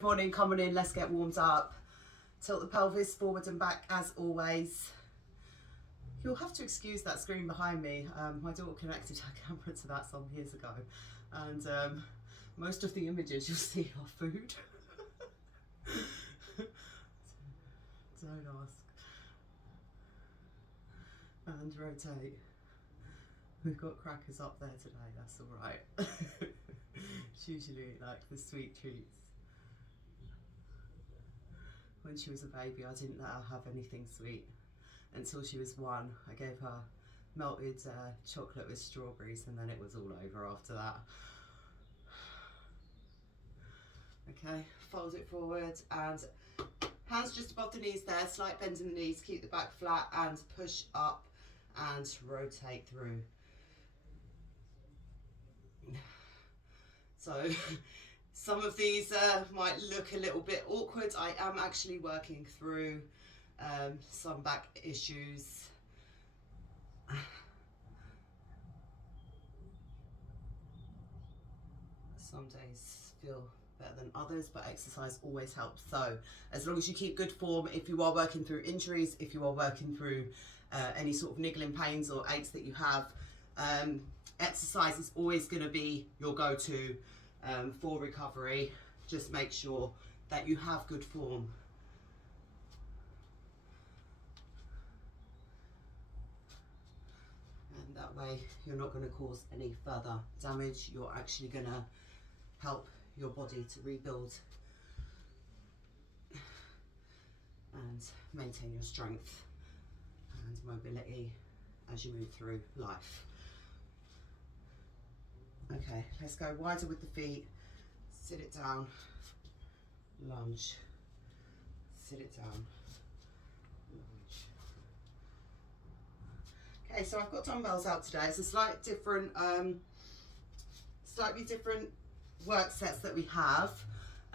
Morning, coming in, let's get warmed up. Tilt the pelvis forward and back as always. You'll have to excuse that screen behind me. My daughter connected her camera to that some years ago, and most of the images you'll see are food. Don't ask. And rotate. We've got crackers up there today, that's all right. It's usually like the sweet treats. When she was a baby, I didn't let her have anything sweet until she was 1. I gave her melted chocolate with strawberries, and then it was all over after that. Okay, fold it forward and hands just above the knees there, slight bend in the knees, keep the back flat and push up and rotate through. So some of these might look a little bit awkward. I am actually working through some back issues. Some days feel better than others, but exercise always helps. So as long as you keep good form, if you are working through injuries, if you are working through any sort of niggling pains or aches that you have, exercise is always going to be your go-to for recovery. Just make sure that you have good form. And that way you're not going to cause any further damage. You're actually going to help your body to rebuild and maintain your strength and mobility as you move through life. Okay, let's go wider with the feet. Sit it down, lunge, sit it down, lunge. Okay, so I've got dumbbells out today. It's a slightly different work sets that we have.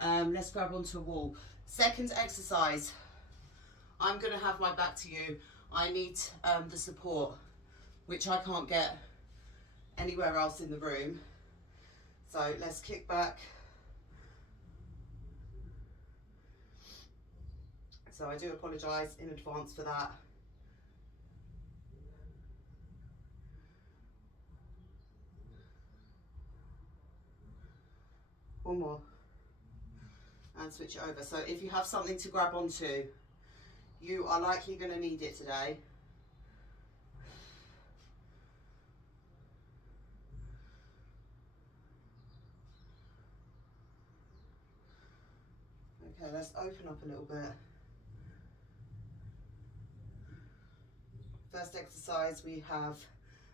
Let's grab onto a wall. Second exercise, I'm gonna have my back to you. I need the support, which I can't get anywhere else in the room. So let's kick back. So I do apologise in advance for that. One more. And switch it over. So if you have something to grab onto, you are likely going to need it today. Okay, let's open up a little bit. First exercise, we have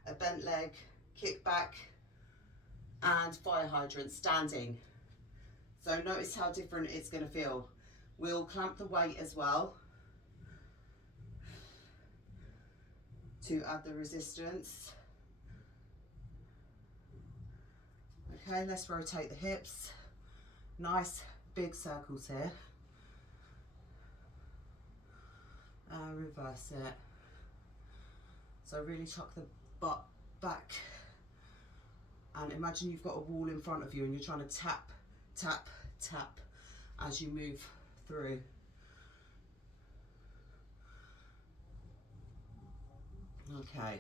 a bent leg, kick back, and fire hydrant standing. So notice how different it's going to feel. We'll clamp the weight as well to add the resistance. Okay, let's rotate the hips. Nice big circles here. And reverse it. So really chuck the butt back. And imagine you've got a wall in front of you and you're trying to tap, tap, tap as you move through. Okay,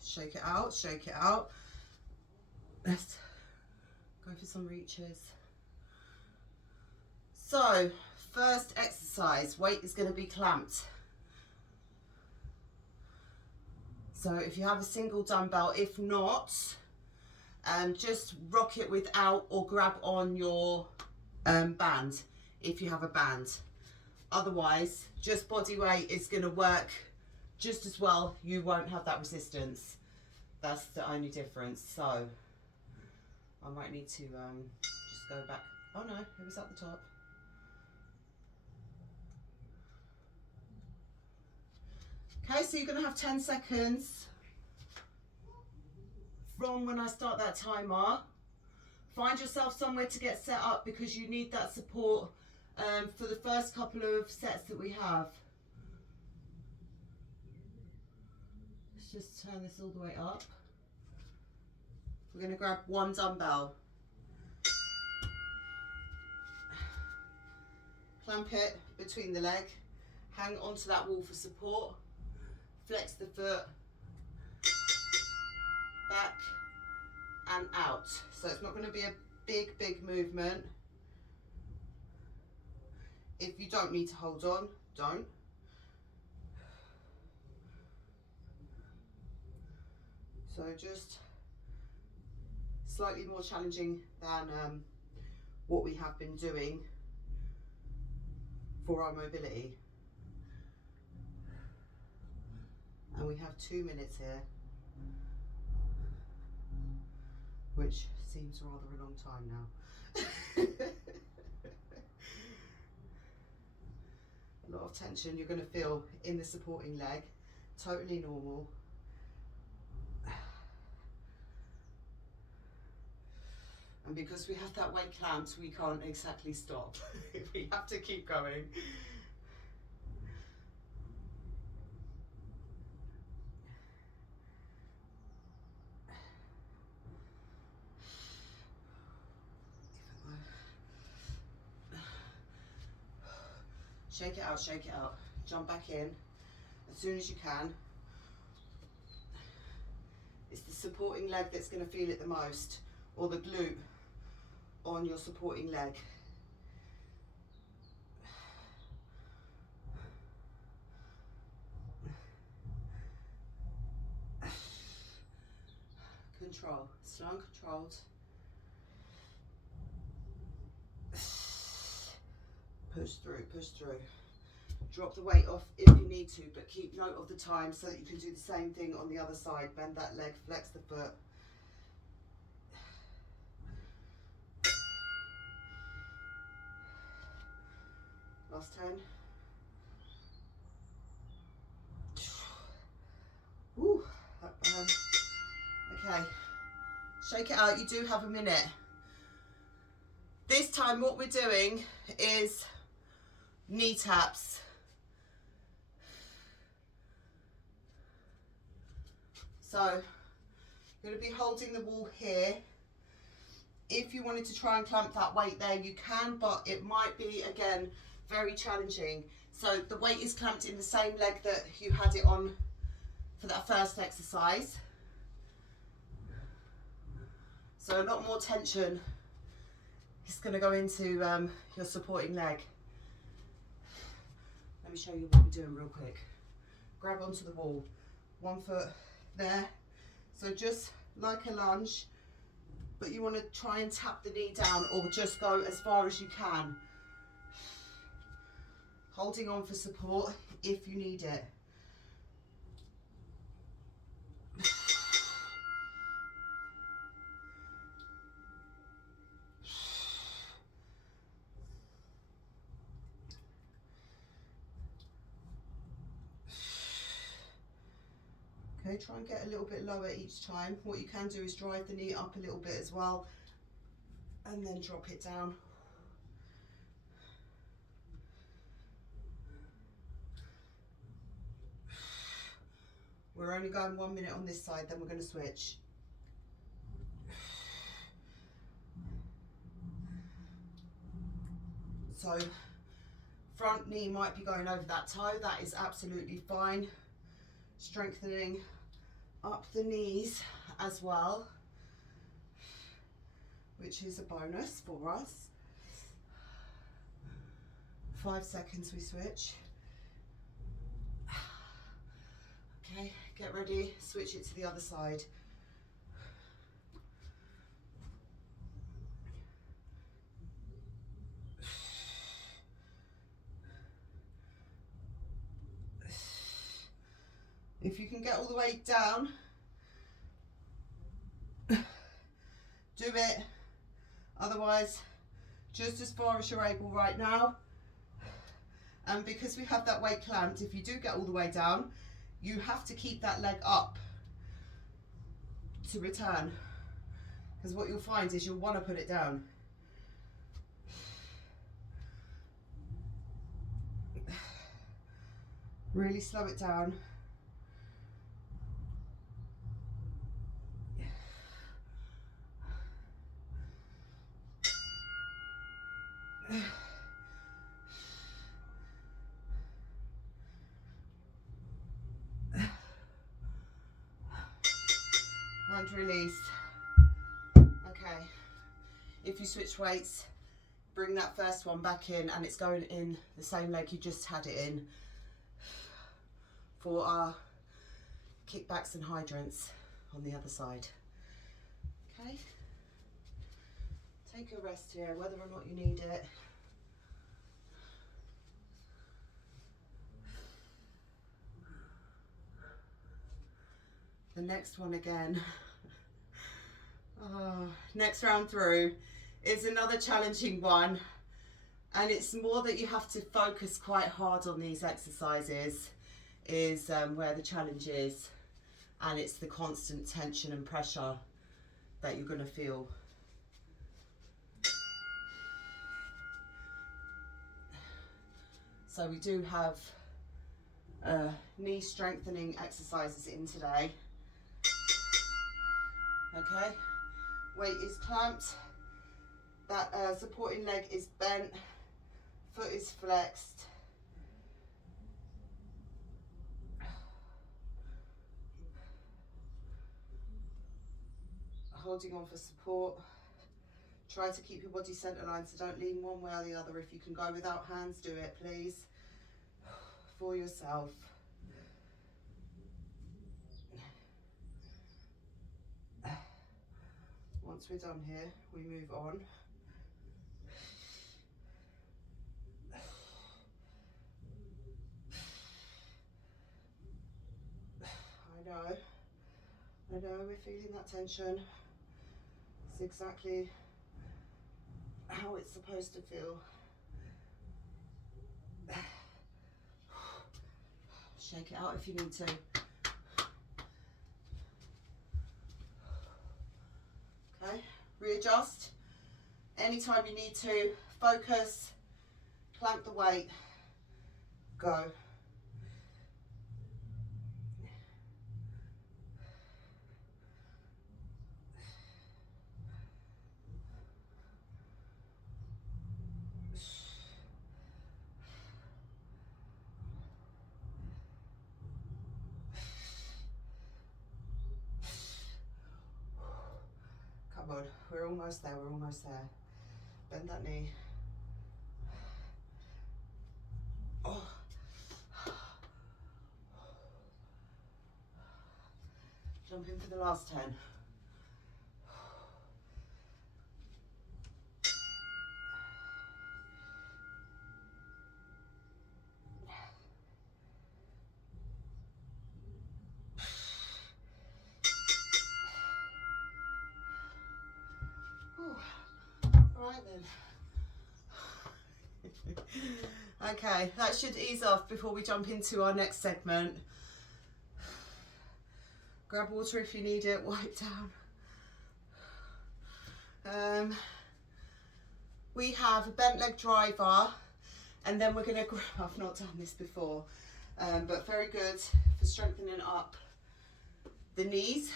shake it out, shake it out. Let's go for some reaches. So, first exercise, weight is going to be clamped. So if you have a single dumbbell, if not, just rock it without or grab on your band if you have a band. Otherwise, just body weight is going to work just as well. You won't have that resistance. That's the only difference. So I might need to just go back. Oh no, it was at the top. Okay, so you're going to have 10 seconds from when I start that timer. Find yourself somewhere to get set up because you need that support for the first couple of sets that we have. Let's just turn this all the way up. We're going to grab one dumbbell. Clamp it between the leg, hang onto that wall for support, flex the foot, back and out. So it's not going to be a big movement. If you don't need to hold on, don't. So just slightly more challenging than what we have been doing for our mobility. And we have 2 minutes here, which seems rather a long time now. A lot of tension you're going to feel in the supporting leg, totally normal. And because we have that weight clamped, we can't exactly stop. We have to keep going. Shake it out, shake it out. Jump back in as soon as you can. It's the supporting leg that's going to feel it the most, or the glute on your supporting leg. Control, slow and controlled. Push through, push through. Drop the weight off if you need to, but keep note of the time so that you can do the same thing on the other side. Bend that leg, flex the foot. Last 10. Woo. Okay, shake it out. You do have a minute. This time what we're doing is knee taps. So you're going to be holding the wall here. If you wanted to try and clamp that weight there, you can, but it might be, again, very challenging. So the weight is clamped in the same leg that you had it on for that first exercise. So a lot more tension is going to go into your supporting leg. Let me show you what we're doing real quick. Grab onto the wall, 1 foot there. So just like a lunge, but you want to try and tap the knee down or just go as far as you can. Holding on for support if you need it. Okay, try and get a little bit lower each time. What you can do is drive the knee up a little bit as well, and then drop it down. We're only going 1 minute on this side, then we're going to switch. So front knee might be going over that toe. That is absolutely fine. Strengthening up the knees as well, which is a bonus for us. 5 seconds, we switch. Okay, get ready, switch it to the other side. If you can get all the way down, do it. Otherwise, just as far as you're able right now. And because we have that weight clamped, if you do get all the way down, you have to keep that leg up to return. Because what you'll find is you'll want to put it down. Really slow it down. and release. Okay, if you switch weights, bring that first one back in, and it's going in the same leg you just had it in for our kickbacks and hydrants on the other side. Okay, take a rest here, whether or not you need it. The next one again. Next round through is another challenging one, and it's more that you have to focus quite hard on these exercises is where the challenge is, and it's the constant tension and pressure that you're going to feel. So we do have knee strengthening exercises in today. Okay, weight is clamped, that supporting leg is bent, foot is flexed. Holding on for support. Try to keep your body center line, so don't lean one way or the other. If you can go without hands, do it, please, for yourself. Once we're done here, we move on. I know we're feeling that tension. It's exactly how it's supposed to feel. Shake it out if you need to. Okay, readjust. Anytime you need to, focus, clamp the weight, go. Come on, we're almost there, we're almost there. Bend that knee. Oh. Jump in for the last 10. Right then. Okay, that should ease off before we jump into our next segment. Grab water if you need it, wipe down. We have a bent leg driver, and then we're gonna grab, I've not done this before, but very good for strengthening up the knees.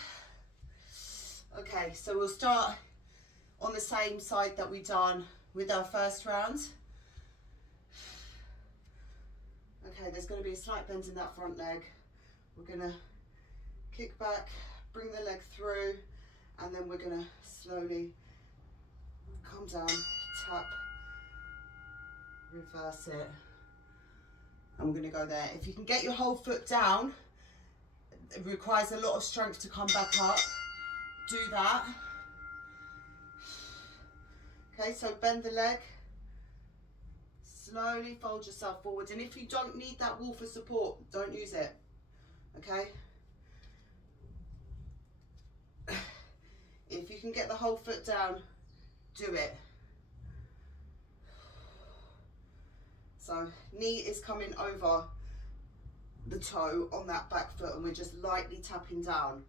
Okay, so we'll start on the same side that we done with our first round. Okay, there's going to be a slight bend in that front leg. We're going to kick back, bring the leg through, and then we're going to slowly come down, tap, reverse it. And we're going to go there. If you can get your whole foot down, it requires a lot of strength to come back up. Do that. Okay, so bend the leg, slowly fold yourself forward, and if you don't need that wall for support, don't use it, okay? If you can get the whole foot down, do it. So knee is coming over the toe on that back foot, and we're just lightly tapping down.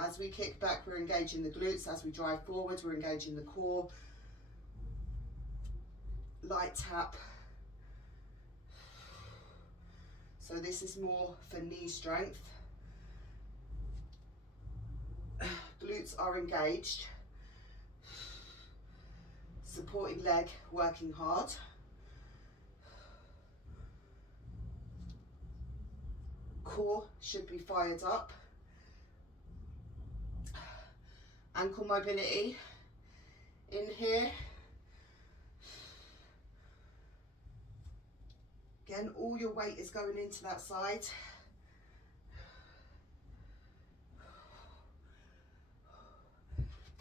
As we kick back, we're engaging the glutes. As we drive forward, we're engaging the core. Light tap. So this is more for knee strength. Glutes are engaged. Supporting leg working hard. Core should be fired up. Ankle mobility in here. Again, all your weight is going into that side.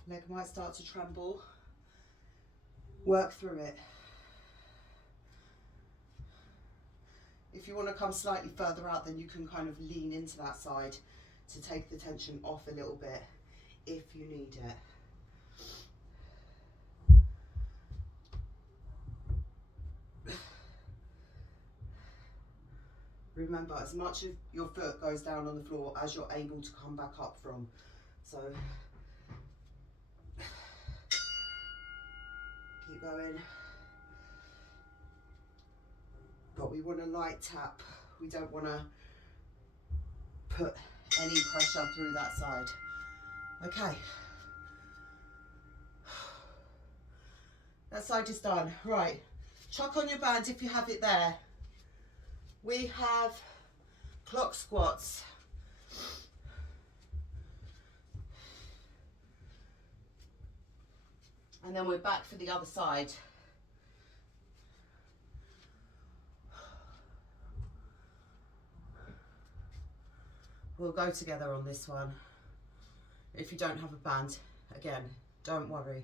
Leg might start to tremble. Work through it. If you want to come slightly further out, then you can kind of lean into that side to take the tension off a little bit if you need it. Remember, as much of your foot goes down on the floor as you're able to come back up from. So keep going. But we want a light tap. We don't want to put any pressure through that side. Okay. That side is done. Right. Chuck on your band if you have it there. We have clock squats. And then we're back for the other side. We'll go together on this one. If you don't have a band, again, don't worry.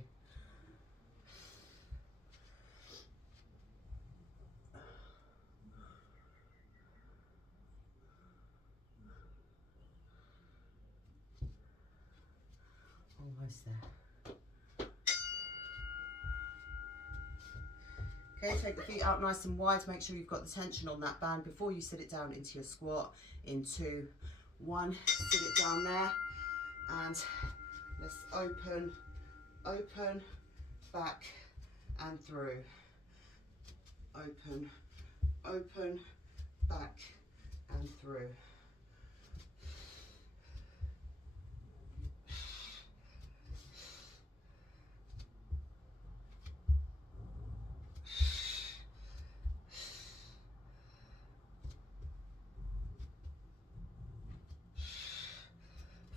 Almost there. Okay, take the feet out nice and wide. Make sure you've got the tension on that band before you sit it down into your squat. In 2, 1, sit it down there, and let's open, open, back and through. Open, open, back and through.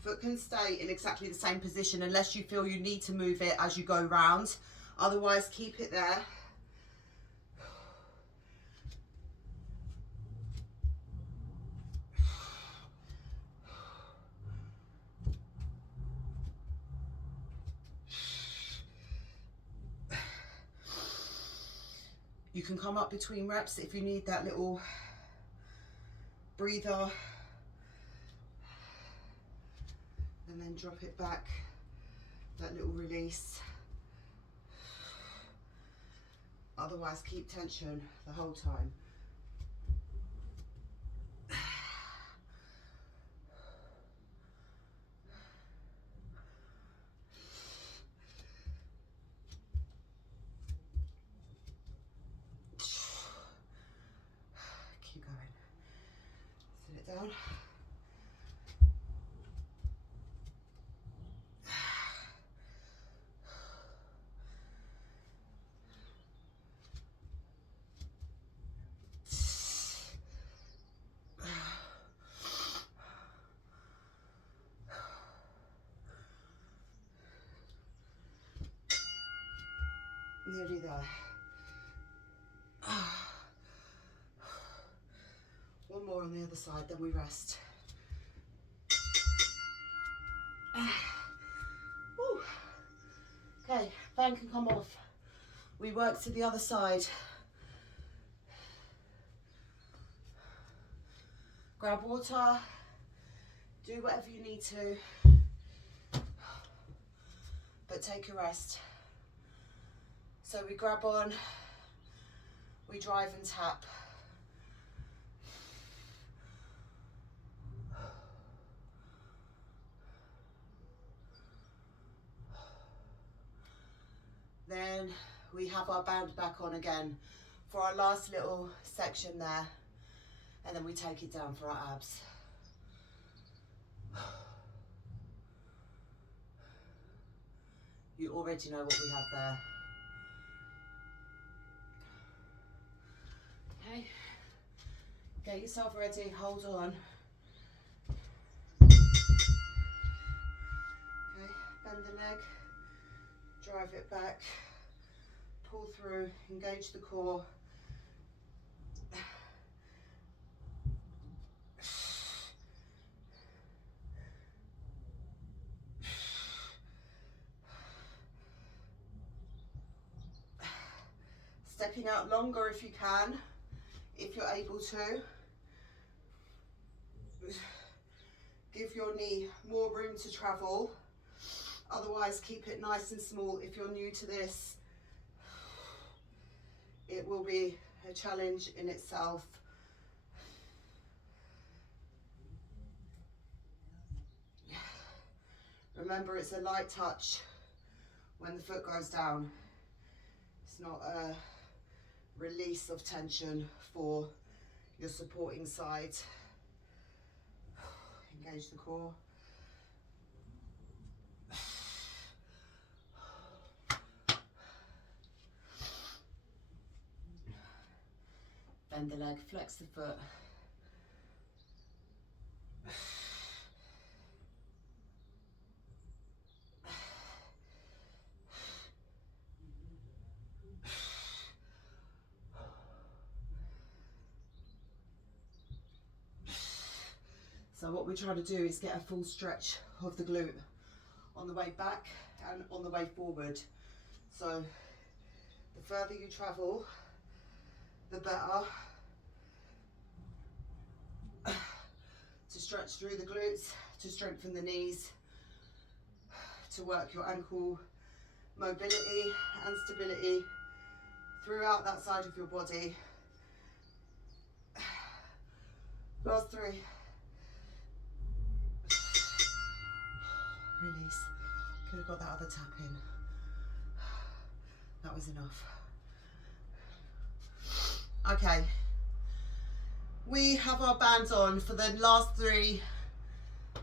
Foot can stay in exactly the same position unless you feel you need to move it as you go round. Otherwise, keep it there. You can come up between reps if you need that little breather. And then drop it back, that little release. Otherwise, keep tension the whole time. Keep going. Sit it down. Nearly there. One more on the other side, then we rest. Okay, fan can come off. We work to the other side. Grab water, do whatever you need to, but take a rest. So we grab on, we drive and tap. Then we have our band back on again for our last little section there, and then we take it down for our abs. You already know what we have there. Okay, get yourself ready, hold on. Okay, bend Bend the leg, drive it back, pull through, engage the core. Stepping out longer if you can, if you're able to. Give your knee more room to travel. Otherwise, keep it nice and small. If you're new to this, it will be a challenge in itself. Remember, it's a light touch when the foot goes down. It's not a release of tension for your supporting side. Engage the core. Bend the leg, flex the foot. So what we're trying to do is get a full stretch of the glute on the way back and on the way forward. So the further you travel, the better. To stretch through the glutes, to strengthen the knees, to work your ankle mobility and stability throughout that side of your body. Last 3. Release. Could have got that other tap in. That was enough. Okay. We have our bands on for the last 3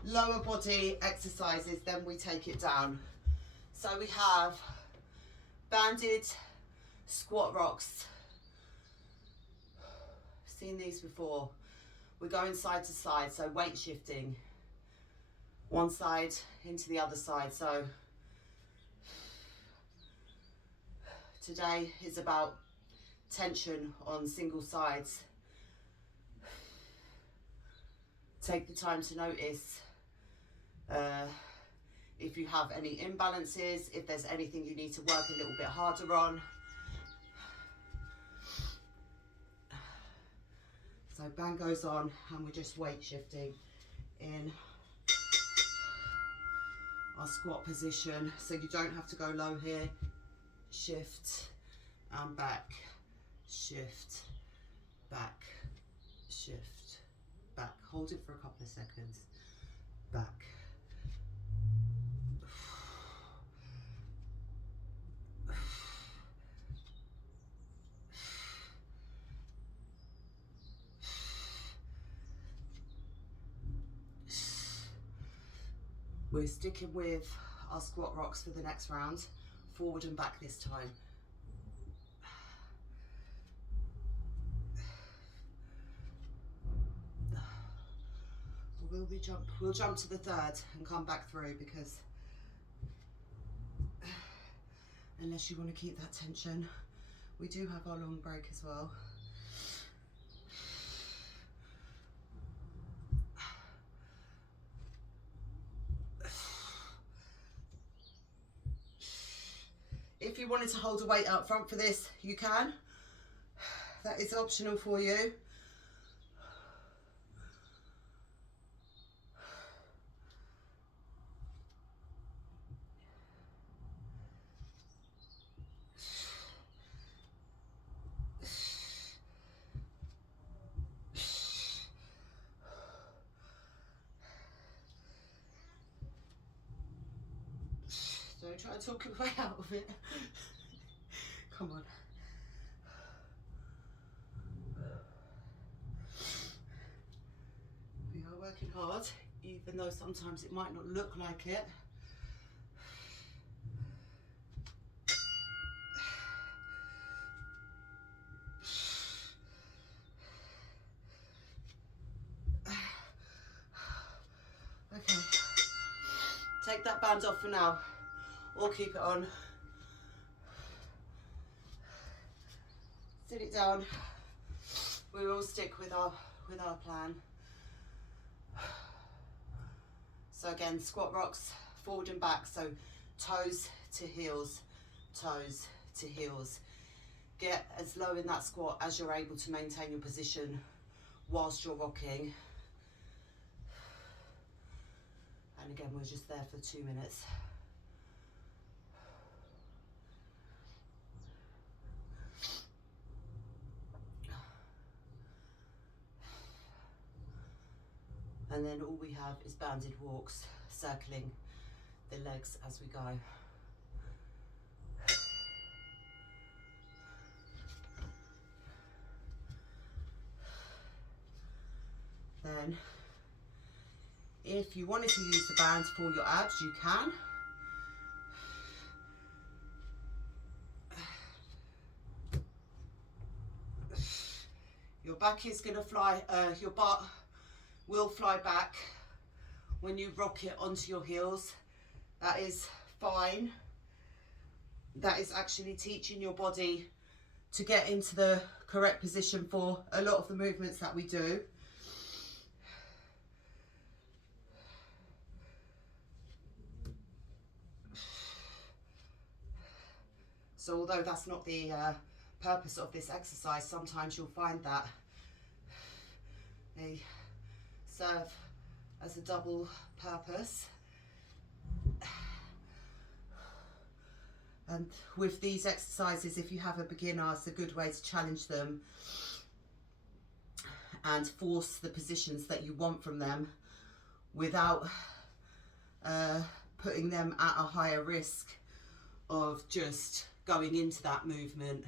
lower body exercises, then we take it down. So we have banded squat rocks. Seen these before. We're going side to side, so weight shifting. One side into the other side. So today is about tension on single sides. Take the time to notice if you have any imbalances, if there's anything you need to work a little bit harder on. So band goes on and we're just weight shifting in our squat position. So you don't have to go low here. Shift and back, shift, back, shift, back. Hold it for a couple of seconds. Back. We're sticking with our squat rocks for the next round. Forward and back this time. We'll jump to the 3rd and come back through, because unless you want to keep that tension, we do have our long break as well. If you wanted to hold a weight out front for this, you can. That is optional for you. Don't try to talk your way out of it. Come on. We are working hard, even though sometimes it might not look like it. Okay. Take that band off for now. or keep it on. Sit it down. We will stick with our plan. So again, squat rocks, forward and back. So toes to heels, toes to heels. Get as low in that squat as you're able to maintain your position whilst you're rocking. And again, we're just there for 2 minutes. And then all we have is banded walks, circling the legs as we go. Then, if you wanted to use the bands for your abs, you can. Your back is going to fly, your butt will fly back when you rock it onto your heels. That is fine. That is actually teaching your body to get into the correct position for a lot of the movements that we do. So although that's not the purpose of this exercise, sometimes you'll find that they serve as a double purpose. And with these exercises, if you have a beginner, it's a good way to challenge them and force the positions that you want from them without putting them at a higher risk of just going into that movement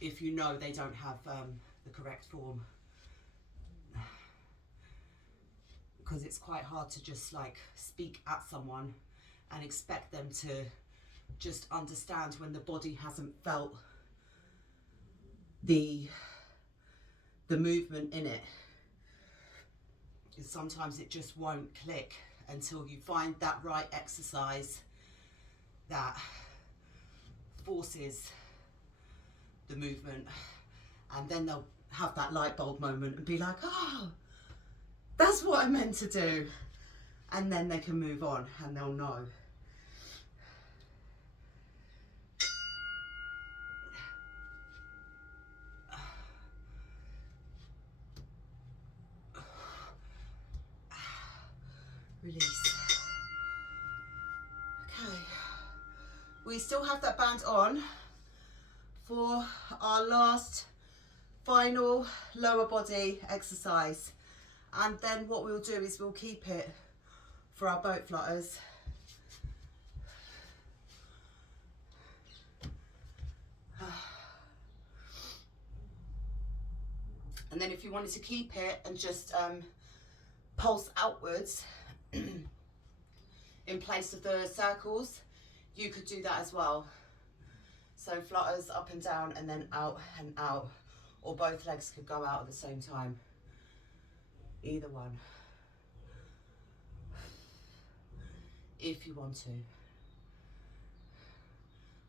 if you know they don't have the correct form. Because it's quite hard to just like speak at someone and expect them to just understand when the body hasn't felt the movement in it. Sometimes it just won't click until you find that right exercise that forces the movement, and then they'll have that light bulb moment and be like, oh, that's what I meant to do, and then they can move on and they'll know. Release. Okay, we still have that band on for our last final lower body exercise, and then what we'll do is we'll keep it for our boat flutters. And then if you wanted to keep it and just pulse outwards in place of the circles, you could do that as well. So flutters up and down and then out and out, or both legs could go out at the same time. Either one, if you want to.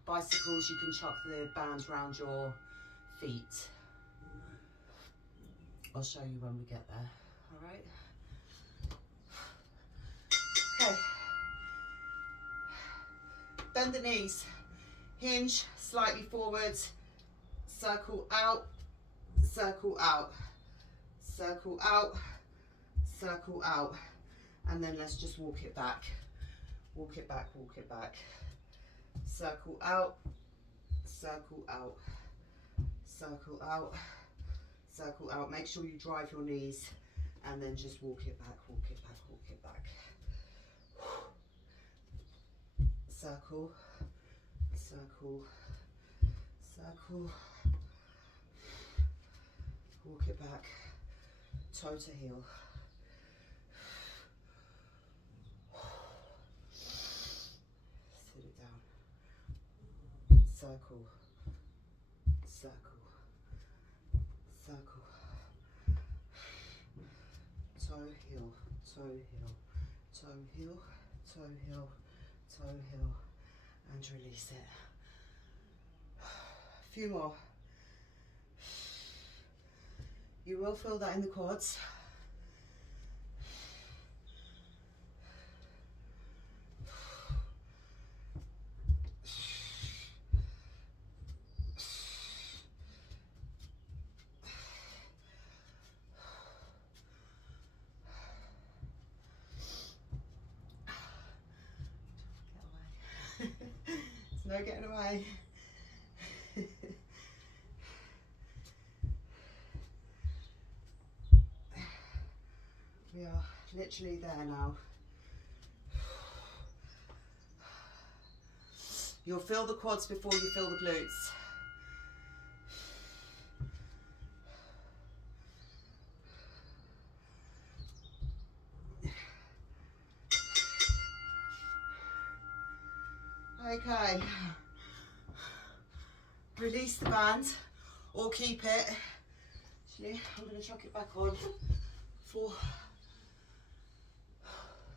Bicycles, you can chuck the bands around your feet. I'll show you when we get there, all right? Okay. Bend the knees, hinge slightly forward, circle out, circle out, circle out, circle out, and then let's just walk it back. Walk it back, walk it back. Circle out, circle out, circle out, circle out. Make sure you drive your knees, and then just walk it back, walk it back, walk it back. Circle, circle, circle. Walk it back, toe to heel. Sit it down. Circle, circle, circle. Toe, heel, toe, heel, toe, heel, toe, heel, toe, heel. and release it. A few more. You will feel that in the quads. There's no getting away. We are literally there now. You'll feel the quads before you feel the glutes. Okay. Release the band or keep it. Actually, I'm going to chuck it back on for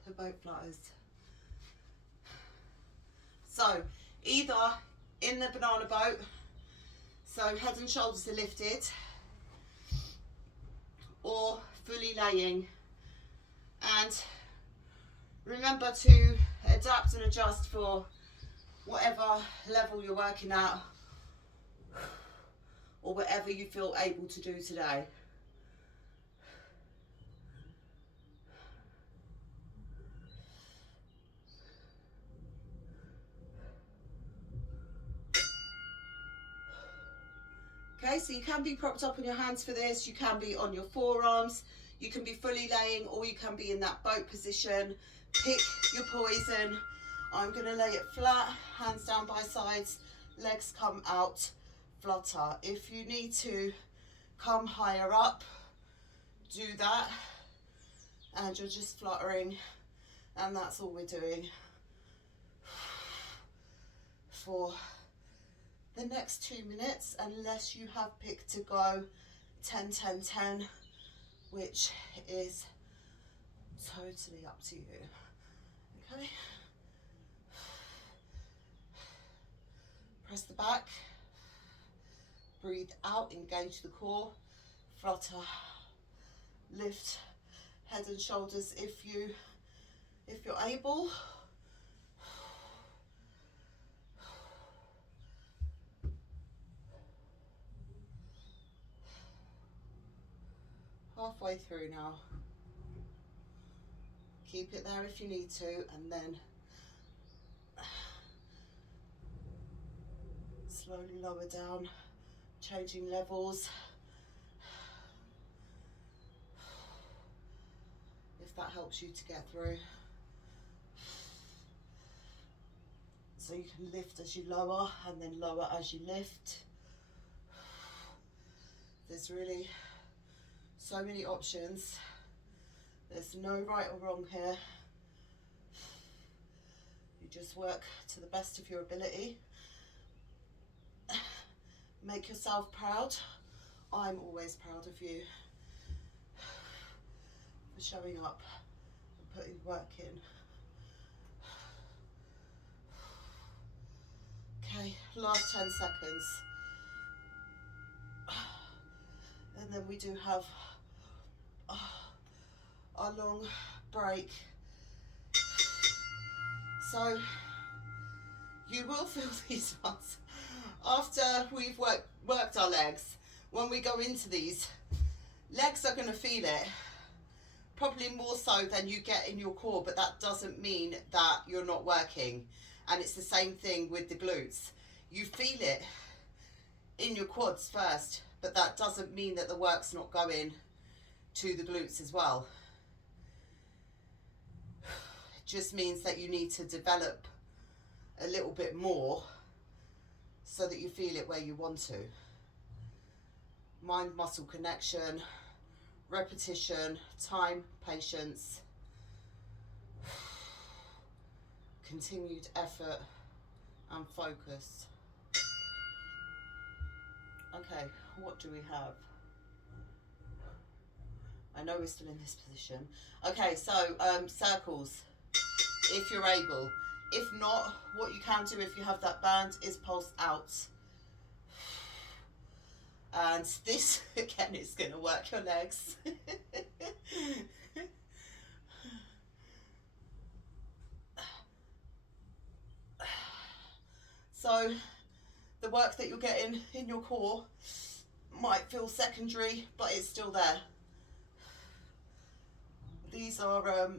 the boat flutters. So either in the banana boat, so head and shoulders are lifted, or fully laying. And remember to adapt and adjust for whatever level you're working at or whatever you feel able to do today. Okay, so you can be propped up on your hands for this, you can be on your forearms, you can be fully laying, or you can be in that boat position. Pick your poison. I'm going to lay it flat, hands down by sides, legs come out, flutter. If you need to come higher up, do that, and you're just fluttering, and that's all we're doing for the next 2 minutes, unless you have picked to go 10, 10, 10, which is totally up to you. Okay. Press the back, breathe out, engage the core, flutter, lift head and shoulders if you're able. Halfway through now. Keep it there if you need to, and then slowly lower down, changing levels. If that helps you to get through. So you can lift as you lower and then lower as you lift. There's really so many options. There's no right or wrong here. You just work to the best of your ability. Make yourself proud. I'm always proud of you for showing up and putting work in. Okay, last 10 seconds. And then we do have a long break. So you will feel these ones after we've worked our legs. When we go into these, legs are going to feel it, probably more so than you get in your core, but that doesn't mean that you're not working. And it's the same thing with the glutes. You feel it in your quads first, but that doesn't mean that the work's not going to the glutes as well. It just means that you need to develop a little bit more so that you feel it where you want to. Mind-muscle connection, repetition, time, patience, continued effort and focus. Okay, what do we have? I know we're still in this position. Okay, so circles, if you're able. If not, what you can do if you have that band is pulse out. And this, again, is going to work your legs. So the work that you're getting in your core might feel secondary, but it's still there. These are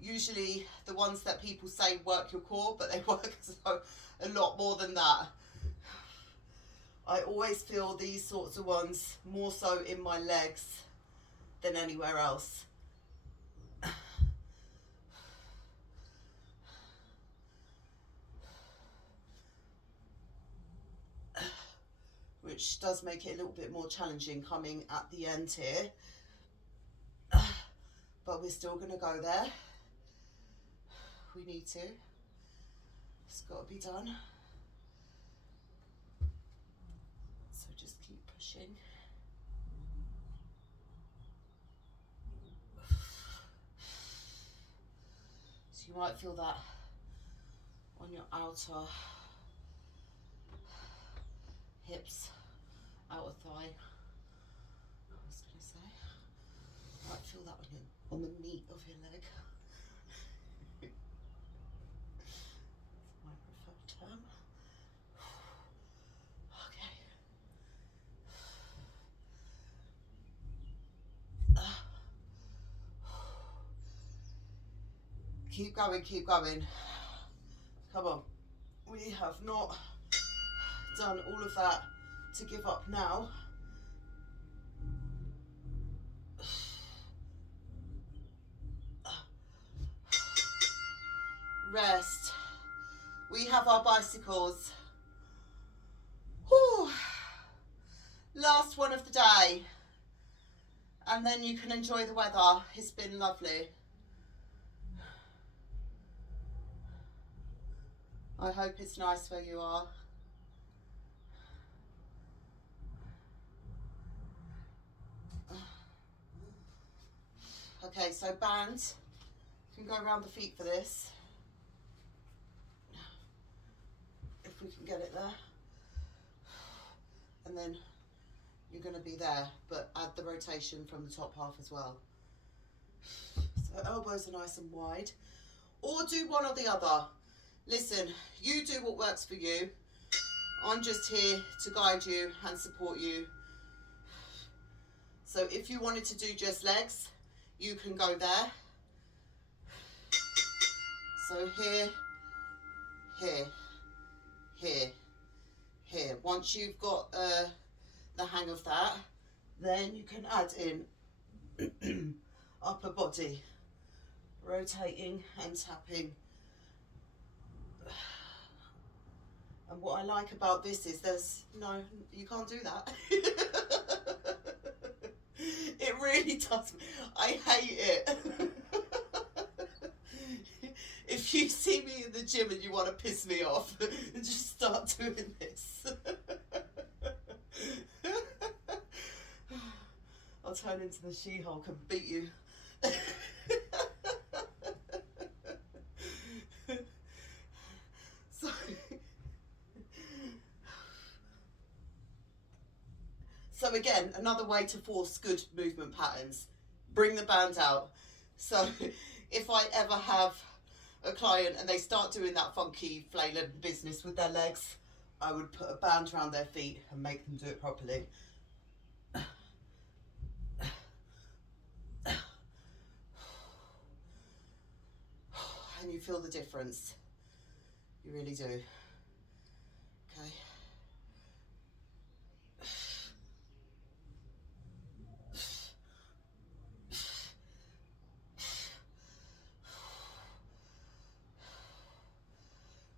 usually the ones that people say work your core, but they work a lot more than that. I always feel these sorts of ones more so in my legs than anywhere else. Which does make it a little bit more challenging coming at the end here. But we're still going to go there. We need to. It's got to be done. So just keep pushing. So you might feel that on your outer hips, outer thigh. I was going to say, you might feel that on the meat of your leg. That's my preferred term. Okay. Keep going, keep going. Come on. We have not done all of that to give up now. Rest. We have our bicycles. Whew. Last one of the day. And then you can enjoy the weather. It's been lovely. I hope it's nice where you are. Okay, so band. You can go around the feet for this. If we can get it there. And then you're going to be there, but add the rotation from the top half as well. So elbows are nice and wide. Or do one or the other. Listen, you do what works for you. I'm just here to guide you and support you. So if you wanted to do just legs, you can go there. So here, here, here, here. Once you've got the hang of that, then you can add in upper body, rotating and tapping. And what I like about this is you can't do that. It really does. I hate it. If you see me in the gym and you want to piss me off, just start doing this. I'll turn into the She-Hulk and beat you. So again, another way to force good movement patterns, bring the band out. So if I ever have a client and they start doing that funky flailing business with their legs, I would put a band around their feet and make them do it properly. And you feel the difference. You really do. Okay.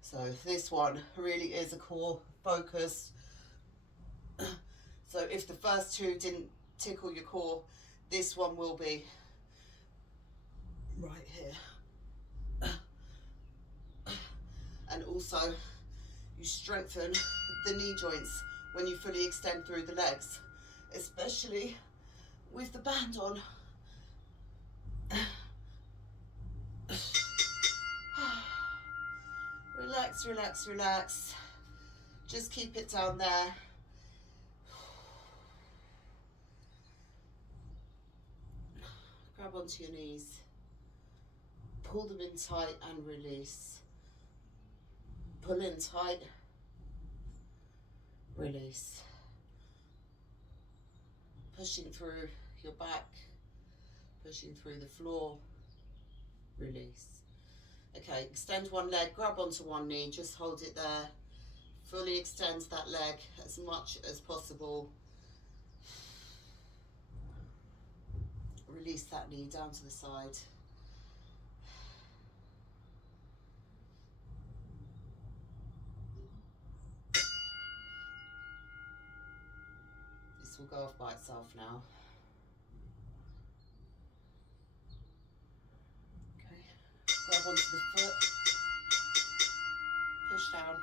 So this one really is a core focus. So if the first two didn't tickle your core, this one will be right here. And also you strengthen the knee joints when you fully extend through the legs, especially with the band on. Relax, relax, relax. Just keep it down there. Grab onto your knees. Pull them in tight and release. Pull in tight. Release. Pushing through your back. Pushing through the floor. Release. Okay, extend one leg, grab onto one knee, just hold it there. Fully extend that leg as much as possible. Release that knee down to the side. This will go off by itself now. Okay, grab onto the foot. Push down.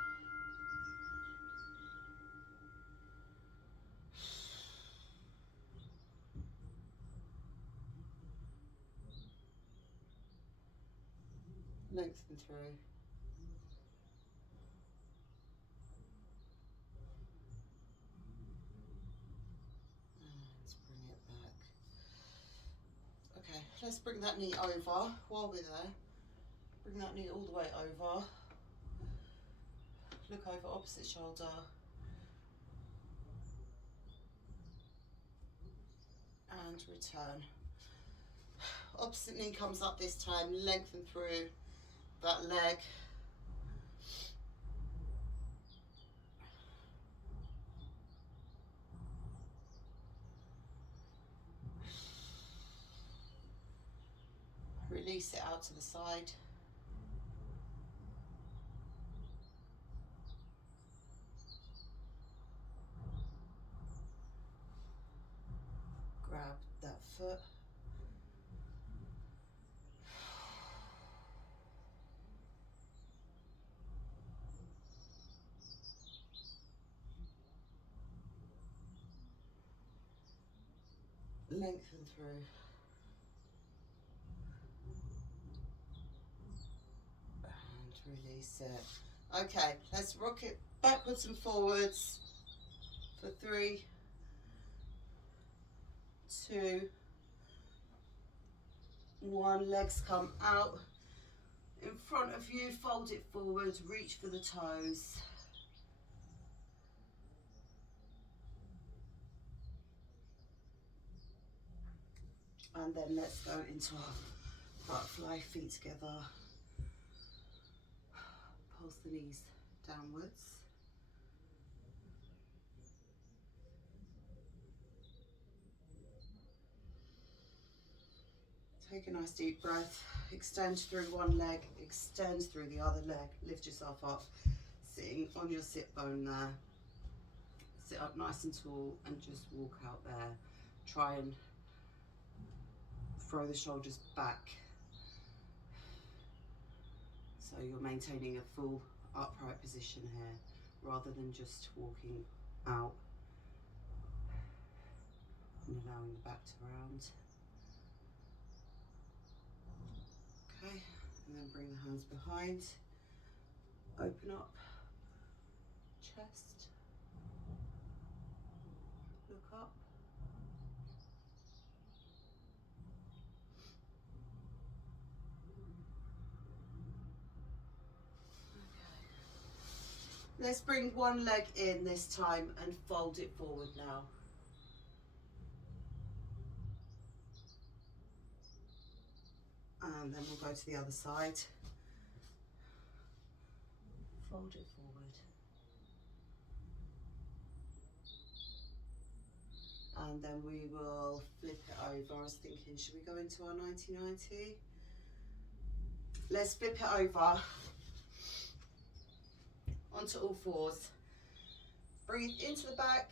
Lengthen through. Let's bring it back. Okay, let's bring that knee over while we're there. Bring that knee all the way over. Look over opposite shoulder. And return. Opposite knee comes up this time, lengthen through that leg. Release it out to the side. Grab that foot. Lengthen through. And release it. Okay, let's rock it backwards and forwards for 3, 2, 1. Legs come out. In front of you, fold it forward, reach for the toes. And then let's go into our butterfly, feet together. Pulse the knees downwards. Take a nice deep breath. Extend through one leg, extend through the other leg. Lift yourself up, sitting on your sit bone there. Sit up nice and tall and just walk out there. Try and throw the shoulders back. So you're maintaining a full upright position here, rather than just walking out and allowing the back to round. Okay, and then bring the hands behind. Open up, chest, look up. Let's bring one leg in this time and fold it forward now. And then we'll go to the other side. Fold it forward. And then we will flip it over. I was thinking, should we go into our 90-90? Let's flip it over onto all fours. Breathe into the back.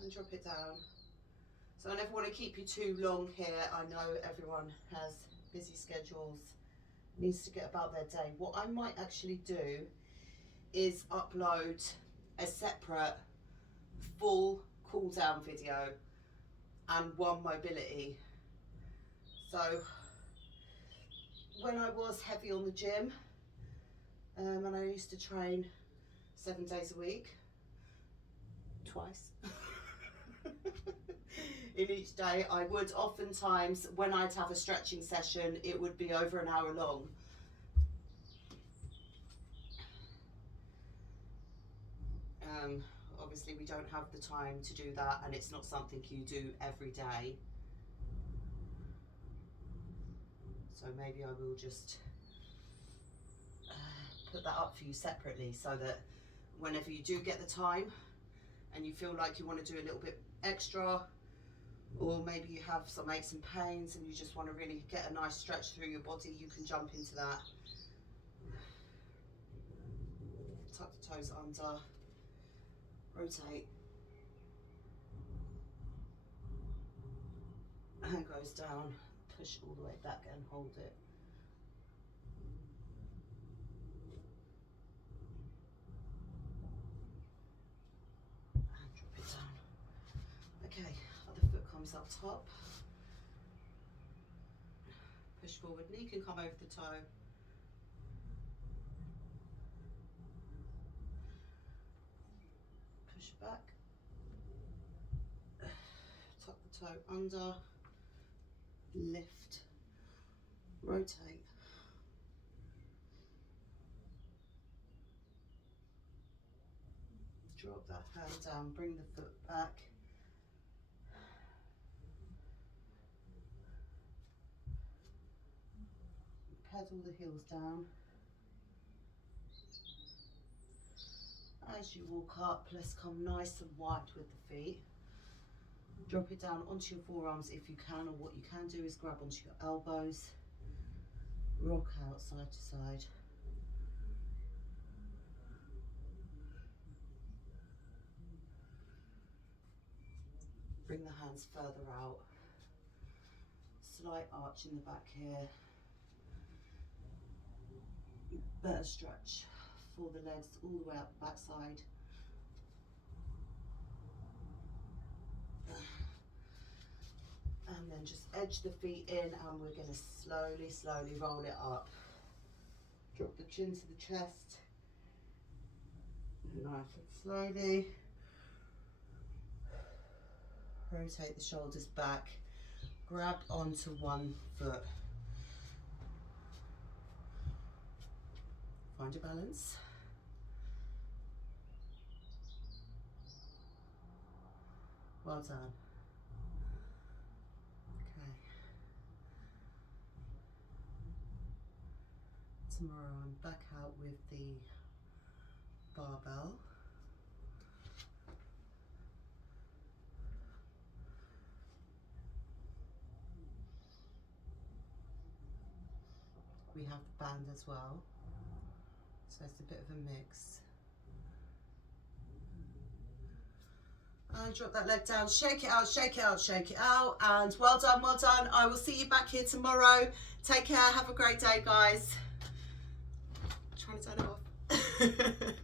And drop it down. So I never want to keep you too long here. I know everyone has busy schedules, needs to get about their day. What I might actually do is upload a separate full cool down video and 1 mobility. So when I was heavy on the gym, and I used to train 7 days a week, twice in each day, I would oftentimes, when I'd have a stretching session, it would be over an hour long. Obviously we don't have the time to do that, and it's not something you do every day. So maybe I will just put that up for you separately, so that whenever you do get the time and you feel like you want to do a little bit extra, or maybe you have some aches and pains and you just want to really get a nice stretch through your body, you can jump into that. Tuck the toes under, rotate, hand goes down, push all the way back and hold it. And drop it down. Okay, other foot comes up top. Push forward, knee can come over the toe. Push back. Tuck the toe under. Lift. Rotate. Drop that hand down, bring the foot back. Pedal the heels down. As you walk up, let's come nice and wide with the feet. Drop it down onto your forearms if you can, or what you can do is grab onto your elbows. Rock out side to side. Bring the hands further out. Slight arch in the back here. Better stretch for the legs all the way up the back side. And then just edge the feet in, and we're going to slowly roll it up. Drop the chin to the chest. Nice and slowly. Rotate the shoulders back. Grab onto one foot. Find your balance. Well done. Okay. Tomorrow I'm back out with the barbell. We have the band as well, so it's a bit of a mix. And drop that leg down, shake it out, shake it out, shake it out, and well done, well done. I will see you back here tomorrow. Take care, have a great day, guys. I'm trying to turn it off.